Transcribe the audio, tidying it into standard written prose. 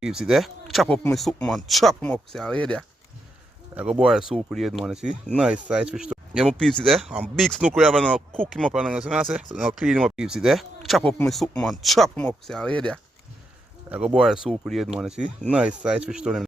peeps, see there? Chop up my soup, man. Chop them up, see all you there. I go boil soup with it, man, see? Nice size fish too. Yeah, my peeps, see there? And big snook we have now cook him up and see what I say? So now clean him up, peeps, see there? Chop up my soup, man. Chop them up, see all you there. I go boil soup with it, man, see? Nice size fish too.